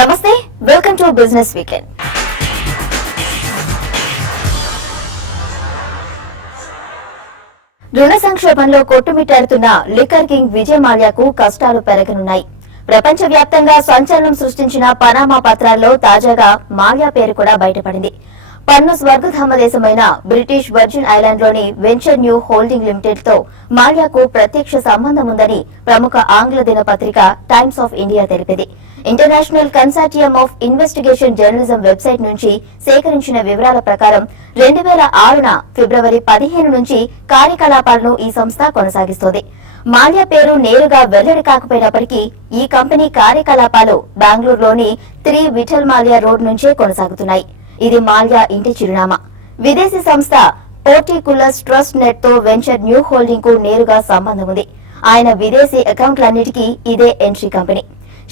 నమస్తే, welcome to business weekend. రుణ సంక్షోభంలో కొట్టుమిట్టాడుతున్న లిక్కర్ కింగ్ విజయ్ మాల్యాకు కష్టాలు పెరగనున్నాయి. ప్రపంచవ్యాప్తంగా సంచలనం సృష్టించిన పనామా పత్రాల్లో తాజాగా మాల్యా పేరు కూడా బయటపడింది. పన్ను స్వర్గధామ దేశమైన బ్రిటిష్ వర్జిన్ ఐలాండ్ లోని వెంచర్ న్యూ హోల్డింగ్ లిమిటెడ్ తో మాల్యాకు ప్రత్యక్ష సంబంధం ఉందని ప్రముఖ ఆంగ్ల దినపత్రిక టైమ్స్ ఆఫ్ ఇండియా తెలిపింది. International consortium of investigation journalism website నుంచి సేకరించిన వివరాల ప్రకారం 2006న ఫిబ్రవరి 15 నుంచి కార్యకలాపాలను ఈ సంస్థ కొనసాగిస్తోంది. మాల్యా పేరు నేరుగా వెల్లడి కాకపోయినప్పటికీ ఈ కంపెనీ కార్యకలాపాలు బెంగళూరులోని 3 విఠల్ మాల్యా రోడ్ నుంచే కొనసాగుతున్నాయి. ఇది మాల్యా ఇంటి చిరునామా. విదేశీ సంస్థ పోర్టికులస్ ట్రస్ట్ నెట్ తో వెంచర్ న్యూ హోల్డింగ్ కు నేరుగా సంబంధం ఉంది. ఆయన విదేశీ అకౌంట్లన్నిటికీ ఇదే entry company.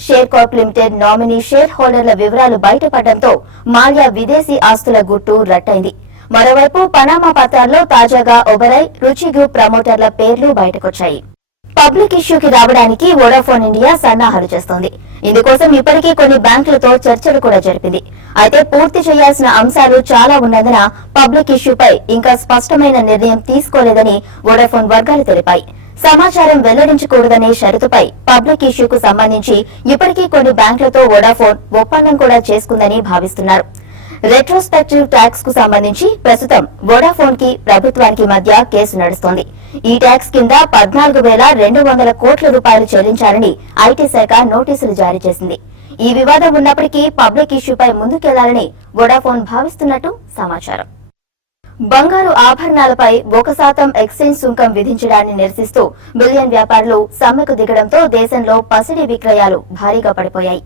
Share corp limited nominee share హోల్డర్ల వివరాలు బయటపడడంతో మాల్యా విదేశీ ఆస్తుల గుట్టు రట్టయింది. మరోవైపు పనామా పత్రాల్లో తాజాగా ఒబెరాయ్, రుచి గ్రూప్ ప్రమోటర్ల పేర్లు బయటకొచ్చాయి. పబ్లిక్ ఇష్యూకి రావడానికి వోడాఫోన్ ఇండియా సన్నాహాలు చేస్తోంది. ఇందుకోసం ఇప్పటికే కొన్ని బ్యాంకులతో చర్చలు కూడా జరిపింది. అయితే పూర్తి చేయాల్సిన అంశాలు చాలా ఉన్నందున పబ్లిక్ ఇష్యూపై ఇంకా స్పష్టమైన నిర్ణయం తీసుకోలేదని వోడాఫోన్ వర్గాలు తెలిపాయి. సమాచారం వెల్లడించకూడదనే షరతుపై పబ్లిక్ ఇష్యూకు సంబంధించి ఇప్పటికీ కొన్ని బ్యాంకులతో వోడాఫోన్ ఒప్పందం కూడా చేసుకుందని భావిస్తున్నారు. రెట్రోస్పెక్టివ్ ట్యాక్స్ కు సంబంధించి ప్రస్తుతం వోడాఫోన్ కి ప్రభుత్వానికి మధ్య కేసు నడుస్తోంది. ఈ ట్యాక్స్ కింద 14,200 కోట్ల రూపాయలు చెల్లించాలని ఐటీ శాఖ నోటీసులు జారీ చేసింది. ఈ వివాదం ఉన్నప్పటికీ పబ్లిక్ ఇష్యూపై ముందుకెళ్లాలని వోడాఫోన్ భావిస్తున్నట్టు సమాచారం. బంగారు ఆభరణాలపై 1% ఎక్సైజ్ సుంకం విధించడాన్ని నిరసిస్తూ బిలియన్ వ్యాపారులు సమ్మెకు దిగడంతో దేశంలో పసిడి విక్రయాలు భారీగా పడిపోయాయి.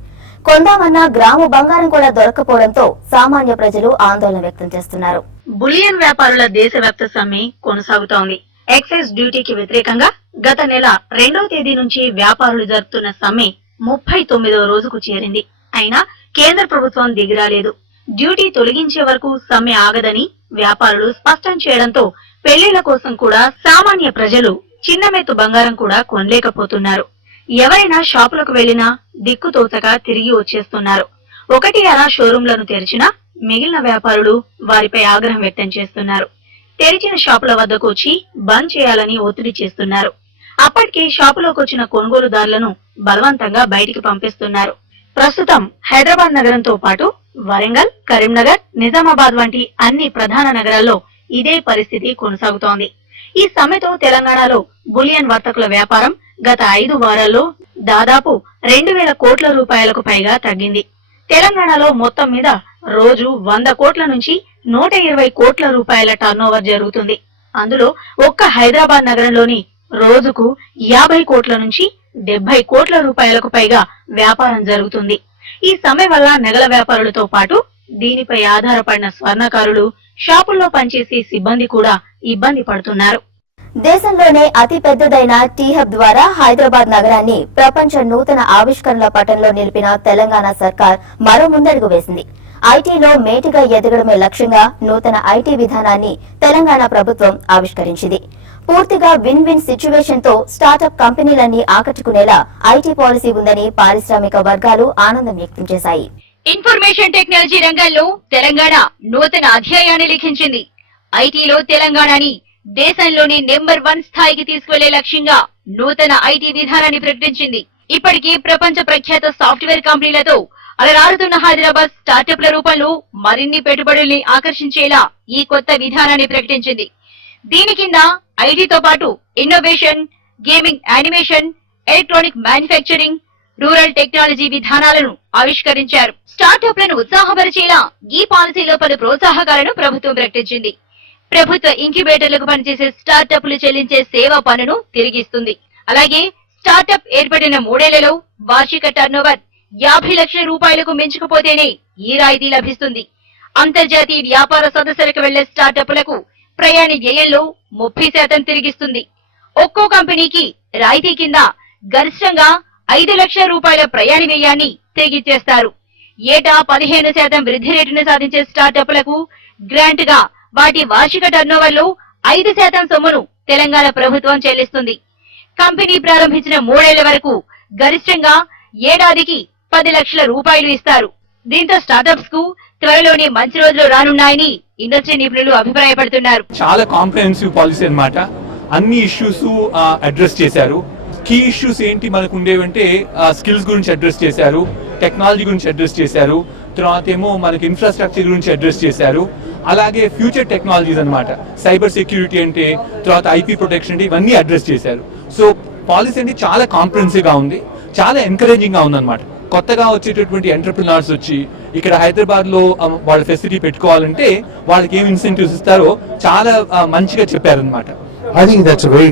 కొందామన్న గ్రాము బంగారం కూడా దొరకపోవడంతో సామాన్య ప్రజలు ఆందోళన వ్యక్తం చేస్తున్నారు. బులియన్ వ్యాపారుల దేశవ్యాప్త సమ్మె కొనసాగుతోంది. ఎక్సైజ్ డ్యూటీకి వ్యతిరేకంగా గత నెల 2వ తేదీ నుంచి వ్యాపారులు జరుపుతున్న సమ్మె 39వ రోజుకు చేరింది. అయినా కేంద్ర ప్రభుత్వం దిగిరాలేదు. డ్యూటీ తొలగించే వరకు సమ్మె ఆగదని వ్యాపారులు స్పష్టం చేయడంతో పెళ్లిళ్ల కోసం కూడా సామాన్య ప్రజలు చిన్నమెత్తు బంగారం కూడా కొనలేకపోతున్నారు. ఎవరైనా షాపులకు వెళ్లినా దిక్కుతోచక తిరిగి వచ్చేస్తున్నారు. ఒకటి అలా షోరూంలను తెరిచినా మిగిలిన వ్యాపారులు వారిపై ఆగ్రహం వ్యక్తం చేస్తున్నారు. తెరిచిన షాపుల వద్దకు వచ్చి బంద్ చేయాలని ఒత్తిడి చేస్తున్నారు. అప్పటికే షాపులోకి వచ్చిన కొనుగోలుదారులను బలవంతంగా బయటికి పంపిస్తున్నారు. ప్రస్తుతం హైదరాబాద్ నగరంతో పాటు వరంగల్, కరీంనగర్, నిజామాబాద్ వంటి అన్ని ప్రధాన నగరాల్లో ఇదే పరిస్థితి కొనసాగుతోంది. ఈ సమ్మెతో తెలంగాణలో బులియన్ వర్తకుల వ్యాపారం గత 5 వారాల్లో దాదాపు 2,000 కోట్ల రూపాయలకు పైగా తగ్గింది. తెలంగాణలో మొత్తం మీద రోజు 100 కోట్ల నుంచి 120 కోట్ల రూపాయల టర్నోవర్ జరుగుతుంది. అందులో ఒక్క హైదరాబాద్ నగరంలోని రోజుకు 50 కోట్ల నుంచి 70 కోట్ల రూపాయలకు పైగా వ్యాపారం జరుగుతుంది. ఈ సమ్మె వల్ల నగల వ్యాపారులతో పాటు దీనిపై ఆధారపడిన స్వర్ణకారులు, షాపుల్లో పనిచేసే సిబ్బంది కూడా ఇబ్బంది పడుతున్నారు. దేశంలోనే అతి పెద్దదైన టీ హబ్ ద్వారా హైదరాబాద్ నగరాన్ని ప్రపంచ నూతన ఆవిష్కరణల పటంలో నిలిపిన తెలంగాణ సర్కార్ మరో ముందడుగు వేసింది. ఐటీలో మేటిగా ఎదగడమే లక్ష్యంగా నూతన ఐటీ విధానాన్ని తెలంగాణ ప్రభుత్వం ఆవిష్కరించింది. పూర్తిగా విన్ విన్ సిచ్యువేషన్ తో స్టార్టప్ కంపెనీలన్నీ ఆకట్టుకునేలా ఐటీ పాలసీ ఉందని పారిశ్రామిక వర్గాలు ఆనందం వ్యక్తం చేశాయి. ఇన్ఫర్మేషన్ టెక్నాలజీ రంగంలో తెలంగాణ నూతన అధ్యాయాన్ని లిఖించింది. ఐటీలో తెలంగాణని దేశంలోని నెంబర్ 1 స్థాయికి తీసుకువెళ్లే లక్ష్యంగా నూతన ఐటీ విధానాన్ని ప్రకటించింది. ఇప్పటికే ప్రపంచ ప్రఖ్యాత సాఫ్ట్వేర్ కంపెనీలతో అలరారుతున్న హైదరాబాద్ స్టార్టప్ల రూపంలో మరిన్ని పెట్టుబడుల్ని ఆకర్షించేలా ఈ కొత్త విధానాన్ని ప్రకటించింది. దీని కింద ఐటీతో పాటు innovation, gaming, animation, electronic manufacturing, rural technology విధానాలను ఆవిష్కరించారు. స్టార్టప్లను ఉత్సాహపరిచేలా ఈ పాలసీలో పలు ప్రోత్సాహకాలను ప్రభుత్వం ప్రకటించింది. ప్రభుత్వ ఇంక్యుబేటర్లకు పనిచేసే స్టార్టప్లు చెల్లించే సేవా పన్నును తిరిగిస్తుంది. అలాగే స్టార్టప్ ఏర్పడిన 3 ఏళ్లలో వార్షిక టర్నోవర్ 50 లక్షల రూపాయలకు మించకపోతేనే ఈ రాయితీ లభిస్తుంది. అంతర్జాతీయ వ్యాపార సదస్సులకు వెళ్లే స్టార్టప్లకు ప్రయాణ వ్యయంలో 30% తిరిగిస్తుంది. ఒక్కో కంపెనీకి రాయితీ కింద గరిష్టంగా 5 లక్షల రూపాయల ప్రయాణ వ్యయాన్ని తిరిగిచ్చేస్తారు. ఏటా 15% వృద్ధి రేటును సాధించే స్టార్టప్లకు గ్రాంట్ గా వాటి వార్షిక టర్నోవర్ లో 5% సొమ్మును తెలంగాణ ప్రభుత్వం చెల్లిస్తుంది. కంపెనీ ప్రారంభించిన 3 ఏళ్ల వరకు గరిష్టంగా ఏడాదికి 10 లక్షల రూపాయలు ఇస్తారు. దీంతో స్టార్టప్స్ కు త్వరలోనే మంచి రోజులు రానున్నాయని ఇండస్ట్రీ నిపుణులు అభిప్రాయపడుతున్నారు. చాలా కాంప్రహెన్సివ్ పాలసీ అన్నమాట. అన్ని ఇష్యూస్ అడ్రస్ చేశారు. కీ ఇష్యూస్ ఏంటి మనకు ఉండేవంటే స్కిల్స్ గురించి అడ్రస్ చేశారు, టెక్నాలజీ గురించి అడ్రస్ చేశారు, తర్వాత ఏమో మనకి ఇన్ఫ్రాస్ట్రక్చర్ గురించి అడ్రస్ చేశారు. అలాగే ఫ్యూచర్ టెక్నాలజీస్ అన్నమాట, సైబర్ సెక్యూరిటీ అంటే, తర్వాత ఐపీ ప్రొటెక్షన్ అంటే ఇవన్నీ అడ్రస్ చేశారు. సో పాలసీ అంటే చాలా కాంప్రహెన్సివ్ గా ఉంది, చాలా ఎంకరేజింగ్ గా ఉందన్నమాట. కొత్తగా వచ్చేటటువంటి ఎంటర్ప్రినర్స్ వచ్చి ఇక్కడ హైదరాబాద్ లో వాళ్ళ ఫెసిలిటీ పెట్టుకోవాలంటే వాళ్ళకి ఏం ఇన్సెంటివ్స్ ఇస్తారో చాలా మంచిగా చెప్పారనమాట. I think that's a very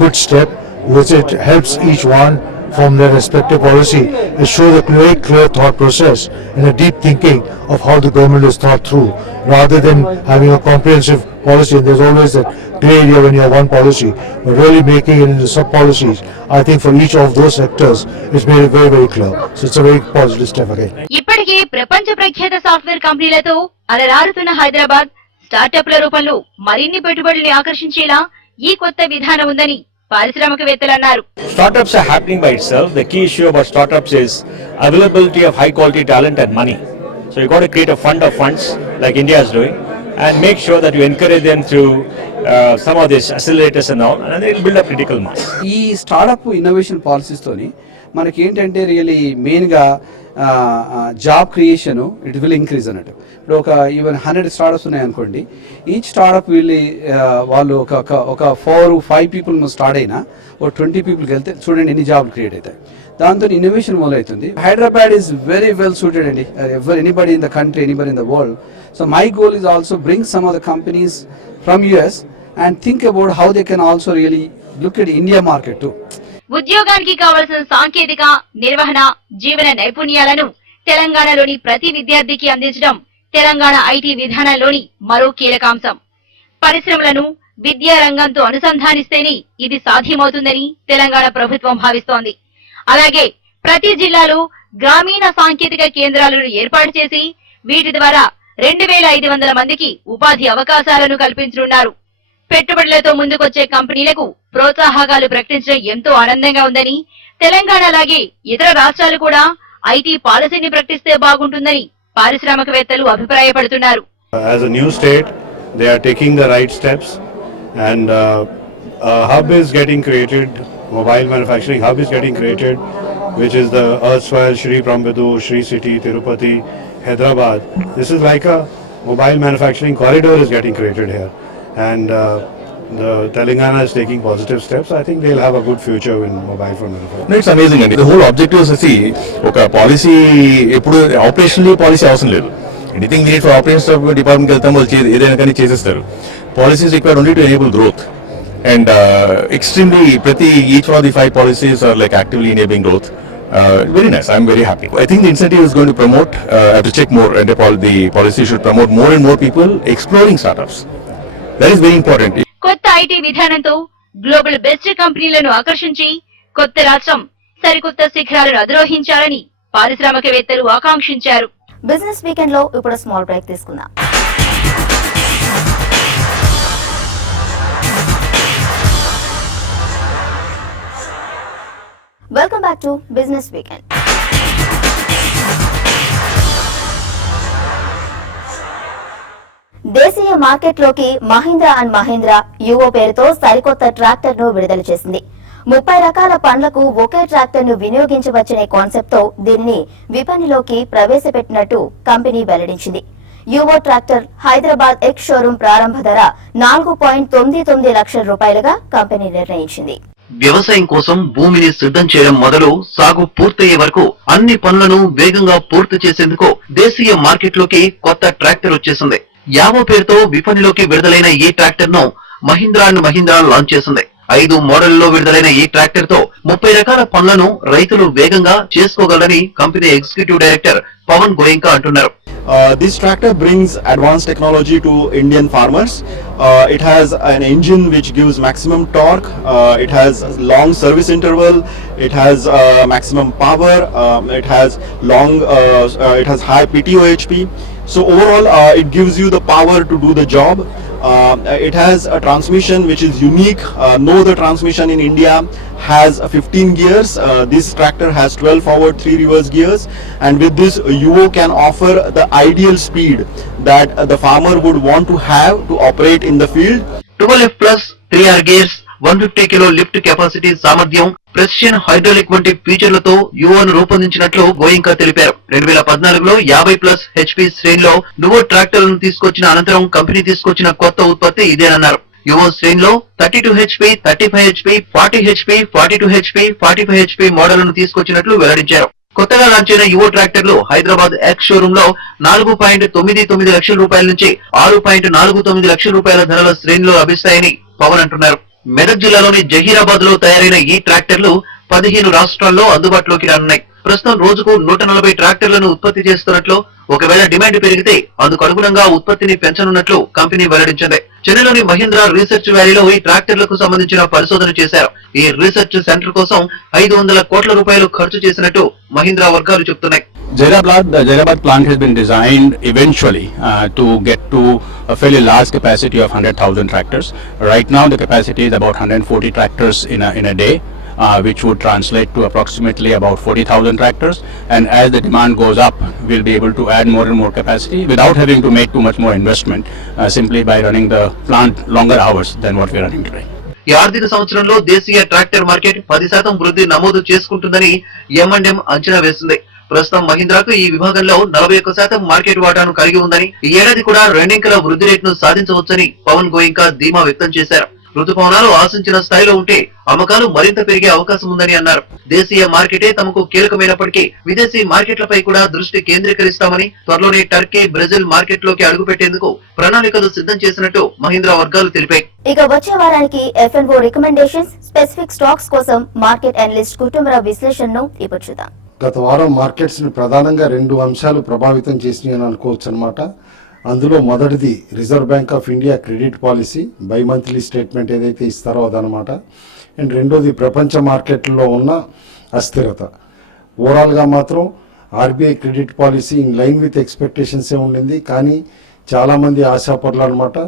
good step, which it helps each one from their respective policy. It shows a very clear thought process and a deep thinking of how the government is thought through, rather than having a comprehensive policy. And there's always that gray area when you have one policy, but really making it into sub-policies. I think for each of those sectors, it's made it very, very clear. So it's a very positive step again. ఇప్పటికే ప్రపంచ ప్రఖ్యాత software కంపెనీలతో అలరారుతున్న హైదరాబాద్ స్టార్టప్ల రూపంలో మరిన్ని పెట్టుబడుల్ని ఆకర్షించేలా ఈ కొత్త విధానం ఉందని పారిశ్రామికవేత్తలు అన్నారు. Startups are happening by itself. The key issue about startups is availability of high quality talent and money. So you got to create a fund of funds like India is doing and make sure that you encourage them through some of these accelerators and all, and they will build up critical mass. ఈ startup innovation policies తోని మనకి ఏంటంటే really మెయిన్గా job creation it will increase అన్నట్టు. ఇప్పుడు ఒక even 100 startups ఉన్నాయనుకోండి, each startup వాళ్ళు ఒక 4-5 పీపుల్ స్టార్ట్ అయినా ఒక 20 పీపుల్కి వెళ్తే చూడండి ఎన్ని జాబ్లు క్రియేట్ అవుతాయి. దాంతో ఇన్నోవేషన్ మొదలవుతుంది. Hyderabad is very well suited అండి, anybody in the country, anybody in the world. So my goal is also bring some of the companies from US and think about how they can also really look at India market too. ఉద్యోగానికి కావలసిన సాంకేతిక నిర్వహణ జీవన నైపుణ్యాలను తెలంగాణలోని ప్రతి విద్యార్థికి అందించడం తెలంగాణ ఐటీ విధానంలోని మరో కీలకాంశం. పరిశ్రమలను విద్యా రంగంతో అనుసంధానిస్తేనే ఇది సాధ్యమవుతుందని తెలంగాణ ప్రభుత్వం భావిస్తోంది. అలాగే ప్రతి జిల్లాలో గ్రామీణ సాంకేతిక కేంద్రాలను ఏర్పాటు చేసి వీటి ద్వారా 2500 మందికి ఉపాధి అవకాశాలను కల్పించనున్నారు. పెట్టుబడులతో ముందుకొచ్చే కంపెనీలకు ప్రోత్సాహకాలు ప్రకటించడం ఎంతో ఆనందంగా ఉందని, తెలంగాణలాగే ఇతర రాష్ట్రాలు కూడా ఐటీ పాలసీని ప్రకటిస్తే బాగుంటుందని పారిశ్రామికవేత్తలు అభిప్రాయపడుతున్నారు. As a new state, they are taking the right steps, and a hub is getting created, mobile manufacturing hub is getting created, which is the erstwhile Shri Prambadu, Shri City, Tirupati, Hyderabad. This is like a mobile manufacturing corridor is getting created here, and the Telangana is taking positive steps. I think they'll have a good future in mobile phone manufacturing. No, it's amazing అండి. The whole objective is ఒక policy ఎప్పుడు ఆపరేషనల్లీ policy అవసరం లేదు. Anything need for operations డిపార్ట్మెంట్కి వెళ్తాం, వాళ్ళు ఏదైనా కానీ చేసేస్తారు. Policies required only to enable growth and extremely each of the 5 policies are like actively enabling growth. Very nice. I'm very happy. I think the incentive is going to promote, I have to check more, and the policy should promote more and more people exploring startups. That is very important. కొత్త IT విధానంతో global best కంపెనీలను ఆకర్షించి కొత్త రాష్ట్రం సరికొత్త శిఖరాలను అధిరోహించాలని పారిశ్రామికవేత్తలు ఆకాంక్షించారు. బిజినెస్ వీకెండ్ లో ఇప్పుడు స్మాల్ బ్రేక్ తీసుకుందాం. Welcome back to business weekend. దేశీయ మార్కెట్లోకి మహీంద్రా అండ్ మహీంద్రా యువో పేరుతో సరికొత్త ట్రాక్టర్ ను విడుదల చేసింది. 30 రకాల పనులకు ఒకే ట్రాక్టర్ ను వినియోగించవచ్చనే కాన్సెప్ట్ తో దీనిని విపణిలోకి ప్రవేశపెట్టినట్టు కంపెనీ వెల్లడించింది. Yuvo tractor Hyderabad X showroom ప్రారంభ ధర 4.99 లక్షల రూపాయలుగా కంపెనీ నిర్ణయించింది. వ్యవసాయం కోసం భూమిని సిద్ధం చేయడం మొదలు సాగు పూర్తయ్యే వరకు అన్ని పనులను వేగంగా పూర్తి చేసేందుకు దేశీయ మార్కెట్లోకి కొత్త ట్రాక్టర్ వచ్చేసింది. యావో పేరుతో విపణిలోకి విడుదలైన ఈ ట్రాక్టర్ ను మహీంద్రా అండ్ మహీంద్రా లాంచ్ చేసింది. 5 మోడల్లో విడుదలైన ఈ ట్రాక్టర్ తో 30 రకాల పనులను రైతులు వేగంగా చేసుకోగలరని company executive director Pawan Goenka అంటున్నారు. This tractor brings advanced technology to Indian farmers. It has an engine which gives maximum torque. It has long service interval. It has maximum power. It has it has high PTO HP. So overall, it gives you the power to do the job. It has a transmission which is unique. No other transmission in India has 15 gears. This tractor has 12 forward, 3 reverse gears, and with this Yuvo can offer the ideal speed that the farmer would want to have to operate in the field. 12F plus 3R gears, 150 kilo lift capacity సామర్థ్యం, precision hydraulic వంటి ఫీచర్లతో యువోను రూపొందించినట్లు గోయింకా తెలిపారు. 2014లో 50+ HP శ్రేణిలో నువో ట్రాక్టర్లను తీసుకొచ్చిన అనంతరం company తీసుకొచ్చిన కొత్త ఉత్పత్తి ఇదేనన్నారు. యువో శ్రేణిలో 32 HP, 35 HP, 40 HP, 42 HP, 45 HP మోడళ్లను తీసుకొచ్చినట్లు వెల్లడించారు. కొత్తగా లాంచ్ అయిన యువో ట్రాక్టర్లు హైదరాబాద్ ఎక్స్ షోరూమ్ లో 4.99 లక్షల రూపాయల నుంచి 6.49 లక్షల రూపాయల ధరల శ్రేణిలో లభిస్తాయని పవన్ అంటున్నారు. మెదక్ జిల్లాలోని జహీరాబాద్ లో తయారైన ఈ ట్రాక్టర్లు 15 రాష్ట్రాల్లో అందుబాటులోకి రానున్నాయి. ప్రస్తుతం రోజుకు 140 ట్రాక్టర్లను ఉత్పత్తి చేస్తున్నట్లు, ఒకవేళ డిమాండ్ పెరిగితే అందుకు అనుగుణంగా ఉత్పత్తిని పెంచనున్నట్లు కంపెనీ వెల్లడించింది. చెన్నైలోని మహీంద్రా రీసెర్చ్ వ్యాలీలో ఈ ట్రాక్టర్లకు సంబంధించిన పరిశోధన చేశారు. ఈ రీసెర్చ్ సెంటర్ కోసం 500 కోట్ల రూపాయలు ఖర్చు చేసినట్టు మహీంద్రా వర్గాలు చెబుతున్నాయి. The Jairabad plant has been designed eventually to get to a fairly large capacity of 100,000 tractors. Right now the capacity is about 140 tractors in a day, which would translate to approximately about 40,000 tractors. And as the demand goes up, we'll be able to add more and more capacity without having to make too much more investment, simply by running the plant longer hours than what we are running today. ఈ ఆర్థిక సంవత్సరంలో దేశీయ tractor market 10% వృద్ధి నమోదు చేసుకుంటుందని M&M అంచనా వేసింది. ప్రస్తుతం మహీంద్రాకు ఈ విభాగంలో 41% మార్కెట్ వాటాను కలిగి ఉందని, ఈ ఏడాది కూడా రెండింకల వృద్ధి రేటును సాధించవచ్చని పవన్ గోయింకా ధీమా వ్యక్తం చేశారు. ఋతుపవనాలు ఆశించిన స్థాయిలో ఉంటే అమ్మకాలు మరింత పెరిగే అవకాశం ఉందని అన్నారు. దేశీయ మార్కెటే తమకు కీలకమైనప్పటికీ విదేశీ మార్కెట్లపై కూడా దృష్టి కేంద్రీకరిస్తామని, త్వరలోనే టర్కీ, బ్రెజిల్ మార్కెట్లోకి అడుగుపెట్టేందుకు ప్రణాళికలు సిద్ధం చేసినట్టు మహీంద్రా వర్గాలు తెలిపాయి. ఇక వచ్చే వారానికి FNO రికమెండేషన్స్, స్పెసిఫిక్ స్టాక్స్ కోసం మార్కెట్ అనలిస్ట్ కుటుంబరావు విశ్లేషణను ఇప్పుడు చూద్దాం. గత వారం మార్కెట్స్ ని ప్రధానంగా 2 అంశాలు ప్రభావితం చేసినాయని అనుకోవచ్చు అనమాట. అందులో మొదటిది reserve bank of India credit policy, by monthly statement ఏదైతే ఇస్తారో అదనమాట. అండ్ రెండోది ప్రపంచ మార్కెట్లో ఉన్న అస్థిరత. ఓవరాల్గా మాత్రం RBI credit policy in line with ఎక్స్పెక్టేషన్సే ఉండింది. కానీ చాలామంది ఆశాపరులు అనమాట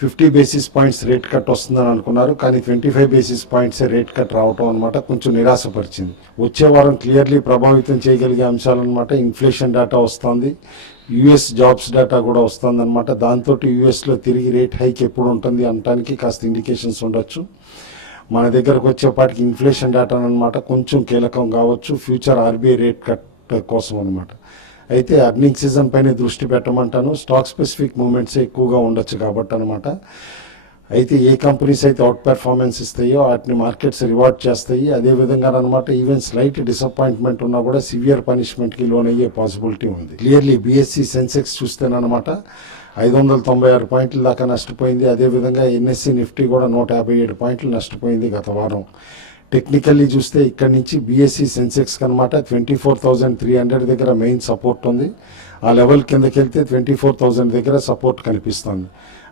50 బేసిస్ పాయింట్స్ రేట్ కట్ వస్తుందని అనుకున్నారు. కానీ 25 బేసిస్ పాయింట్స్ రేట్ కట్ రావటం అనమాట కొంచెం నిరాశపరిచింది. వచ్చే వారం క్లియర్లీ ప్రభావితం చేయగలిగే అంశాలు అనమాట. ఇన్ఫ్లేషన్ డేటా వస్తుంది, యుఎస్ జాబ్స్ డేటా కూడా వస్తుంది అనమాట. దాంతో యుఎస్లో తిరిగి రేట్ హైక్ ఎప్పుడు ఉంటుంది అనడానికి కాస్త ఇండికేషన్స్ ఉండొచ్చు. మన దగ్గరకు వచ్చేపాటికి ఇన్ఫ్లేషన్ డేటా అనమాట కొంచెం కీలకం కావచ్చు ఫ్యూచర్ ఆర్బీఐ రేట్ కట్ కోసం అనమాట. అయితే అర్నింగ్ సీజన్ పైన దృష్టి పెట్టమంటాను. స్టాక్ స్పెసిఫిక్ మూమెంట్స్ ఎక్కువగా ఉండొచ్చు కాబట్టి అనమాట. అయితే ఏ కంపెనీస్ అయితే అవుట్ పెర్ఫార్మెన్స్ ఇస్తాయో వాటిని మార్కెట్స్ రివార్డ్ చేస్తాయి. అదేవిధంగా అనమాట ఈవెన్ స్లైట్ డిసప్పాయింట్మెంట్ ఉన్నా కూడా సివియర్ పనిష్మెంట్కి లోనయ్యే పాసిబిలిటీ ఉంది. క్లియర్లీ బీఎస్సీ సెన్సెక్స్ చూస్తేనమాట 596 పాయింట్ల దాకా నష్టపోయింది. అదేవిధంగా ఎన్ఎస్సీ నిఫ్టీ కూడా 157 పాయింట్లు నష్టపోయింది గత వారం. టెక్నికల్లీ చూస్తే ఇక్కడ నుంచి బీఎస్సీ సెన్సెక్స్ కనమాట 24,300 దగ్గర మెయిన్ సపోర్ట్ ఉంది. ఆ లెవెల్ కిందకి వెళ్తే 24,000 దగ్గర సపోర్ట్ కనిపిస్తుంది.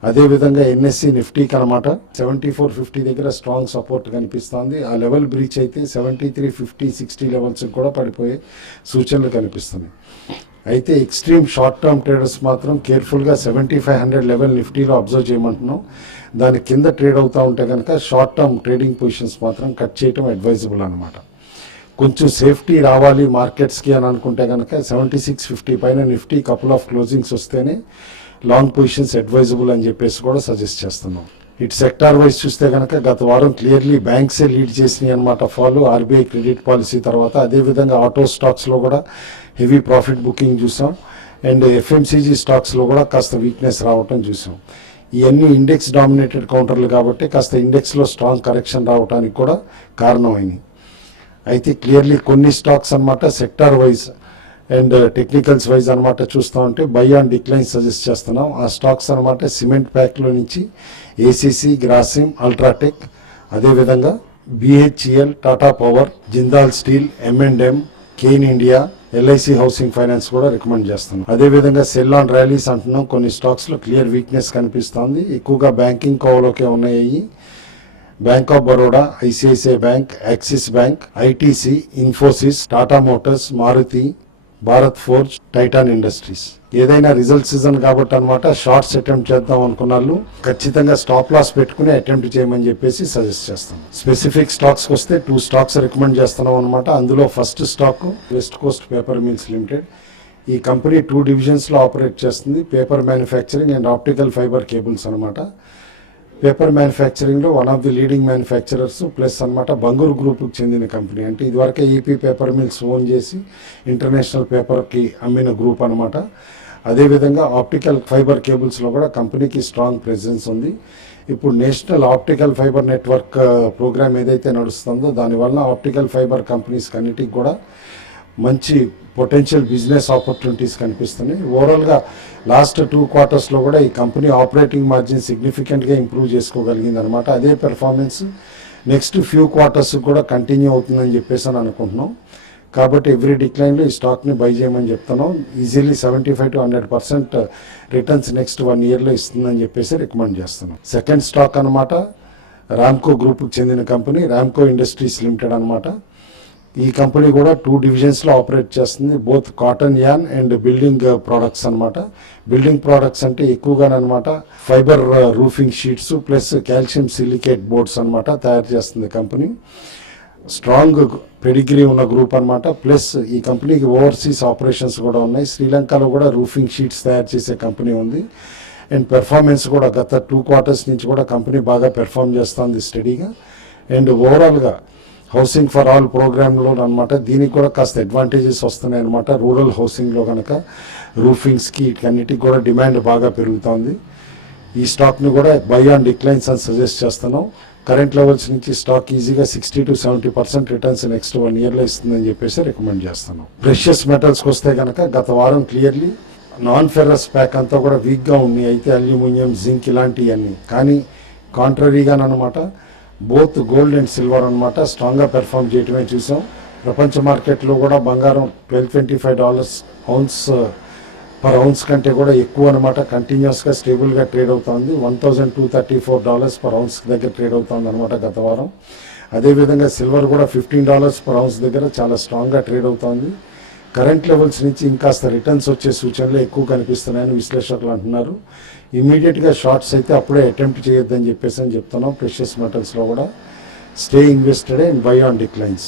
అదేవిధంగా ఎన్ఎస్సీ నిఫ్టీకి అనమాట 7450 దగ్గర స్ట్రాంగ్ సపోర్ట్ కనిపిస్తుంది. ఆ లెవెల్ బ్రీచ్ అయితే 7350, 60 లెవెల్స్ కూడా పడిపోయే సూచనలు కనిపిస్తున్నాయి. అయితే ఎక్స్ట్రీమ్ షార్ట్ టర్మ్ ట్రేడర్స్ మాత్రం కేర్ఫుల్గా 7500 లెవెల్ నిఫ్టీలో అబ్జర్వ్ చేయమంటున్నాం. దాని కింద ట్రేడ్ అవుతూ ఉంటే కనుక షార్ట్ టర్మ్ ట్రేడింగ్ పొజిషన్స్ మాత్రం కట్ చేయడం అడ్వైజబుల్ అనమాట. కొంచెం సేఫ్టీ రావాలి మార్కెట్స్కి అని అనుకుంటే కనుక 7650 పైన నిఫ్టీ కపుల్ ఆఫ్ క్లోజింగ్స్ వస్తేనే లాంగ్ పొజిషన్స్ అడ్వైజబుల్ అని చెప్పేసి కూడా సజెస్ట్ చేస్తున్నాం. ఇటు సెక్టార్ వైజ్ చూస్తే కనుక గత వారం క్లియర్లీ బ్యాంక్సే లీడ్ చేసినాయి అనమాట ఫాలో ఆర్బీఐ క్రెడిట్ పాలసీ తర్వాత. అదేవిధంగా ఆటో స్టాక్స్లో కూడా హెవీ ప్రాఫిట్ బుకింగ్ చూసాం. అండ్ ఎఫ్ఎంసీజీ స్టాక్స్లో కూడా కాస్త వీక్నెస్ రావటం చూసాం. ఇవన్నీ ఇండెక్స్ డామినేటెడ్ కౌంటర్లు కాబట్టి కాస్త ఇండెక్స్లో స్ట్రాంగ్ కరెక్షన్ రావడానికి కూడా కారణమైంది. అయితే క్లియర్లీ కొన్ని స్టాక్స్ అనమాట sector wise and technicals wise అనమాట చూస్తూ ఉంటే బై ఆన్ డిక్లైన్ సజెస్ట్ చేస్తున్నాం. ఆ స్టాక్స్ అనమాట సిమెంట్ ప్యాక్లో నుంచి ఏసీసీ, గ్రాసిమ్, అల్ట్రాటెక్, అదేవిధంగా BHEL, Tata power, Jindal steel, M&M, Kane India, LIC housing finance కూడా రికమెండ్ చేస్తున్నాం. అదేవిధంగా సెల్ ఆన్ ర్యాలీస్ అంటున్నాం. కొన్ని స్టాక్స్లో క్లియర్ వీక్నెస్ కనిపిస్తుంది. ఎక్కువగా బ్యాంకింగ్ కోవలోకే ఉన్నాయి. Bank of Baroda, ICICI bank, Axis bank, ITC, Infosys, Tata motors, Maruti, Bharat forge, Titan industries. ఏదైనా రిజల్ట్ సీజన్ కాబట్టి అనమాట షార్ట్స్ అటెంప్ట్ చేద్దాం అనుకున్నారు ఖచ్చితంగా స్టాప్ లాస్ పెట్టుకుని అటెంప్ట్ చేయమని చెప్పేసి సజెస్ట్ చేస్తాం. స్పెసిఫిక్ స్టాక్స్ వస్తే 2 స్టాక్స్ రికమెండ్ చేస్తున్నాం అనమాట. అందులో first stock west coast paper mills limited. ఈ కంపెనీ 2 డివిజన్స్లో ఆపరేట్ చేస్తుంది. Paper manufacturing and optical fibre cables అనమాట. పేపర్ మ్యానుఫ్యాక్చరింగ్లో one of the leading manufacturers plus అనమాట బంగూరు గ్రూప్కి చెందిన కంపెనీ. అంటే ఇదివరకే ఈపీ పేపర్ మిల్స్ ఓన్ చేసి ఇంటర్నేషనల్ పేపర్కి అమ్మిన గ్రూప్ అనమాట. అదేవిధంగా ఆప్టికల్ ఫైబర్ కేబుల్స్లో కూడా కంపెనీకి స్ట్రాంగ్ ప్రెజెన్స్ ఉంది. ఇప్పుడు national optical fibre network programme ఏదైతే నడుస్తుందో దానివల్ల ఆప్టికల్ ఫైబర్ కంపెనీస్ అన్నిటికి కూడా మంచి పొటెన్షియల్ బిజినెస్ ఆపర్చునిటీస్ కనిపిస్తున్నాయి. ఓవరాల్గా లాస్ట్ 2 క్వార్టర్స్లో కూడా ఈ కంపెనీ ఆపరేటింగ్ మార్జిన్ సిగ్నిఫికెంట్గా ఇంప్రూవ్ చేసుకోగలిగింది అనమాట. అదే పెర్ఫార్మెన్స్ నెక్స్ట్ ఫ్యూ క్వార్టర్స్ కూడా కంటిన్యూ అవుతుందని చెప్పేసి అని అనుకుంటున్నాం. కాబట్టి ఎవ్రీ డిక్లైన్లో ఈ స్టాక్ని బై చేయమని చెప్తున్నాం. ఈజీలీ 75 to 100% రిటర్న్స్ నెక్స్ట్ 1 ఇయర్లో ఇస్తుందని చెప్పేసి రికమెండ్ చేస్తున్నాం. సెకండ్ స్టాక్ అనమాట రామ్కో గ్రూప్కి చెందిన కంపెనీ రామ్కో ఇండస్ట్రీస్ లిమిటెడ్ అనమాట. ఈ కంపెనీ కూడా 2 డివిజన్స్లో ఆపరేట్ చేస్తుంది. Both cotton yarn and building products అనమాట. బిల్డింగ్ ప్రోడక్ట్స్ అంటే ఎక్కువగానమాట fibre roofing sheets plus calcium silicate boards అనమాట తయారు చేస్తుంది కంపెనీ. స్ట్రాంగ్ పెడిగ్రీ ఉన్న గ్రూప్ అనమాట. ప్లస్ ఈ కంపెనీకి ఓవర్సీస్ ఆపరేషన్స్ కూడా ఉన్నాయి. శ్రీలంకలో కూడా రూఫింగ్ షీట్స్ తయారు చేసే కంపెనీ ఉంది. అండ్ పెర్ఫార్మెన్స్ కూడా గత 2 క్వార్టర్స్ నుంచి కూడా కంపెనీ బాగా పెర్ఫార్మ్ చేస్తుంది స్టడీగా. అండ్ ఓవరాల్గా హౌసింగ్ ఫర్ ఆల్ ప్రోగ్రాంలో అనమాట దీనికి కూడా కాస్త అడ్వాంటేజెస్ వస్తున్నాయి అనమాట. రూరల్ హౌసింగ్లో కనుక రూఫింగ్స్కి వీటన్నిటికి కూడా డిమాండ్ బాగా పెరుగుతుంది. ఈ స్టాక్ని కూడా బై ఆన్ డిక్లైన్స్ అని సజెస్ట్ చేస్తున్నాం. కరెంట్ లెవెల్స్ నుంచి స్టాక్ ఈజీగా 60 to 70% రిటర్న్స్ నెక్స్ట్ 1 ఇయర్లో ఇస్తుందని చెప్పేసి రికమెండ్ చేస్తున్నాం. ప్రెషియస్ మెటల్స్కి వస్తే కనుక గత వారం క్లియర్లీ నాన్ ఫెర్రస్ ప్యాక్ అంతా కూడా వీక్గా ఉన్నాయి. అయితే అల్యూమినియం, జింక్ ఇలాంటివన్నీ కానీ కాంట్రరీగానమాట బోత్ గోల్డ్ అండ్ సిల్వర్ అనమాట స్ట్రాంగ్గా పెర్ఫామ్ చేయటమే చూసాం. ప్రపంచ మార్కెట్లో కూడా బంగారం $1,225 ఔన్స్ పర్ ఔన్స్ కంటే కూడా ఎక్కువ అనమాట. కంటిన్యూస్గా స్టేబుల్గా ట్రేడ్ అవుతుంది. $1,234 పర్ ఔన్స్ దగ్గర ట్రేడ్ అవుతుంది అనమాట గత వారం. అదేవిధంగా సిల్వర్ కూడా $15 పర్ ఔన్స్ దగ్గర చాలా స్ట్రాంగ్గా ట్రేడ్ అవుతుంది. కరెంట్ లెవెల్స్ నుంచి ఇంకాస్త రిటర్న్స్ వచ్చే సూచనలు ఎక్కువ కనిపిస్తున్నాయని విశ్లేషకులు అంటున్నారు. ఇమీడియట్గా షార్ట్స్ అయితే అప్పుడే అటెంప్ట్ చేయొద్దని చెప్పేసి అని చెప్తున్నాం. ప్రెషియస్ మెటల్స్లో కూడా stay invested and by on declines.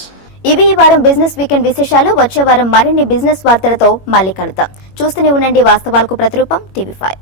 ఇవి ఈ వారం బిజినెస్ వీకెండ్ విశేషాలు. వచ్చే వారం మరిన్ని బిజినెస్ వార్తలతో మళ్ళీ కలుద్దాం. చూస్తూనే ఉండండి వాస్తవాలకు ప్రతిరూపం TV5.